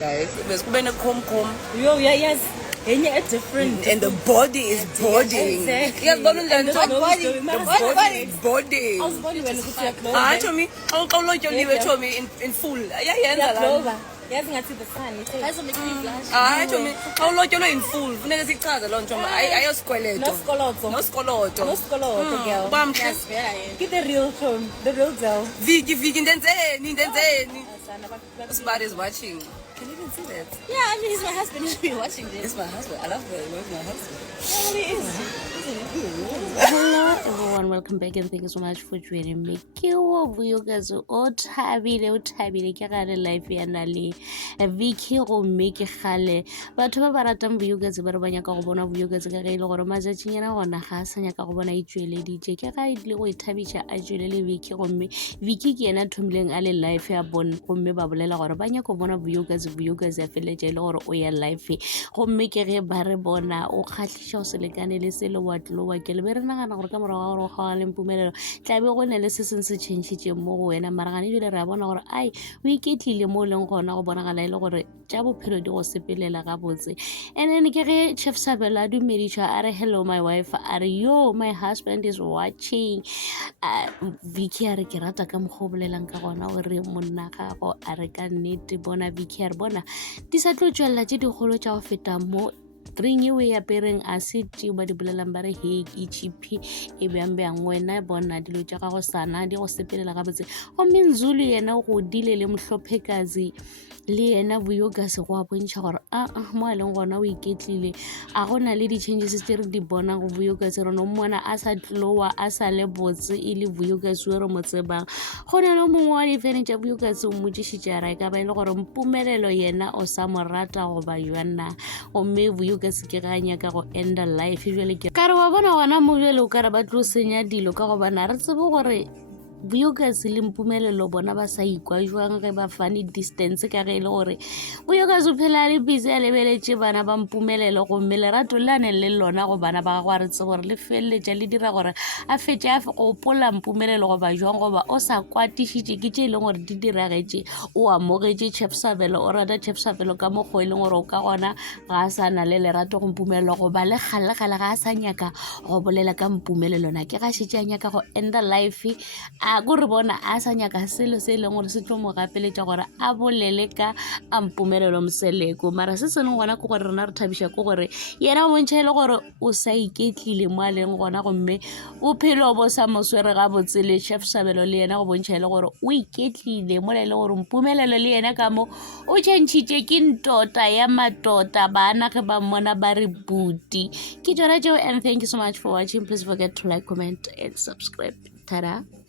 Right? There's been a comb. Yo, yeah, yes. And you're different. And the body is bodying. Exactly. Yeah, body. And the body The body is bodying. I was born when you Ah, told me, I'll told me in full. Yeah. Yes, I see the sun. That's what makes me blush. Ah, told me, I'll in full. Funeka sichaza loo nto. Ayosikweleto. No skoloto. No skoloto, girl. Bam. Get the real tone. The real girl. Viki, ndenzeni. This body is watching. Can you even see that? Yeah, I mean, he's my husband. He should be watching this. It's my husband. I love my husband. Yeah, he is. Hello everyone, welcome back and thank you so much for joining me. Ke wo Vuyokazi o thabile ke gale life ya na le Vicky go mme ke gale batho ba ba ratang Vuyokazi ba re banya ka go bona Vuyokazi ka ga ile gore matsatsinyana gona ga sanya ka go bona e tsweleditse ke ga ile go ithabisha a tswelele Vicky go mme Vicky ke yena thomileng a le life ya bon go mme ba bolela gore banya go bona Vuyokazi a feletse ile gore o ya life go mme ke ge ba re bona o kgatlhisha o selekane le se le watlo wa ke le be re nagana gore ka morago gore go ga le mpumelelo tla be go ne le se seng se change mo go wena maragane jole re a bona gore ai o iketlile mo leng gona go bonagala ile gore tša bophelo di go sepelela ga botse and then ke ge Chef Sabela dumeditšwa a re hello my wife a re yo my husband is watching Vicky a re ke rata ka mokgwa o bolelang ka gona gore monna gago a re ka nnete bona Vicky a re bona di sa tlo tswelela tše digolo tša go feta mo ring e we apereng a se tšeo ba di bolelang ba re he ke chipi e beang wena bona dilo tša gago sana di go sepelela ga botse gomme Nzulu yena go dile le Mohlophekazi le yena Vuyokazi go a bontšha gore mo a leng gona o iketlile a gona le di-changes tse re di bona go Vuyokazi rona o mmona a sa tloa a sa le botse e le Vuyokazi we re mo tsebang go na le mongwe wa difene tša Vuyokazi o mmotsišitše a ra e ka ba e le gore mpumelelo yena o sa mo rata goba yona gomme Vuyokazi ke ga nyaka go enda life jwale ke ka re wa bona gona mo jwale o ka re ba tlo senya dilo ka gobana re tsebe gore Vuyokazi le mpumelelo bona ba sa ikwa jwang ge ba fane distance ka ge e le gore Vuyokazi o phela le busy a lebeletše bana ba mpumelelo gomme lerato le a neng le lona go bana ba gago a re tse gore le feleletša le dira gore a fetše a gopola mpumelelo goba jwang goba o sa kwatišitše ke tše e leng gore di diragetše o amogetše Chef Sabelo o rata Chef Sabelo ka mokgwa e leng gore o ka gona ga a sa na le lerato go mpumelelo goba le gale ga a sa nyaka go bolela ka mpumelelo na ke ga šetše a nyaka go enda life a go re bona a sa nyaka selo se leng gore se tlo mo gapeletša gore a bolele ka a mpumelelo moseleko mara se se leng gona ke gore rena re thabiša ke gore yena o bontšha e le gore o sa iketlile mo a leng gona gomme bophelo bo sa moswere ga botse le Chef Sabelo le yena go bontšha e le gore o iketlile mo le gore mpumelelo le yena ka mo o tšhentšhitše ke ntota ya matota bana ge ba mmona ba re buti ke tsona tšeo and thank you so much for watching. Please forget to like, comment and subscribe. Ta-da.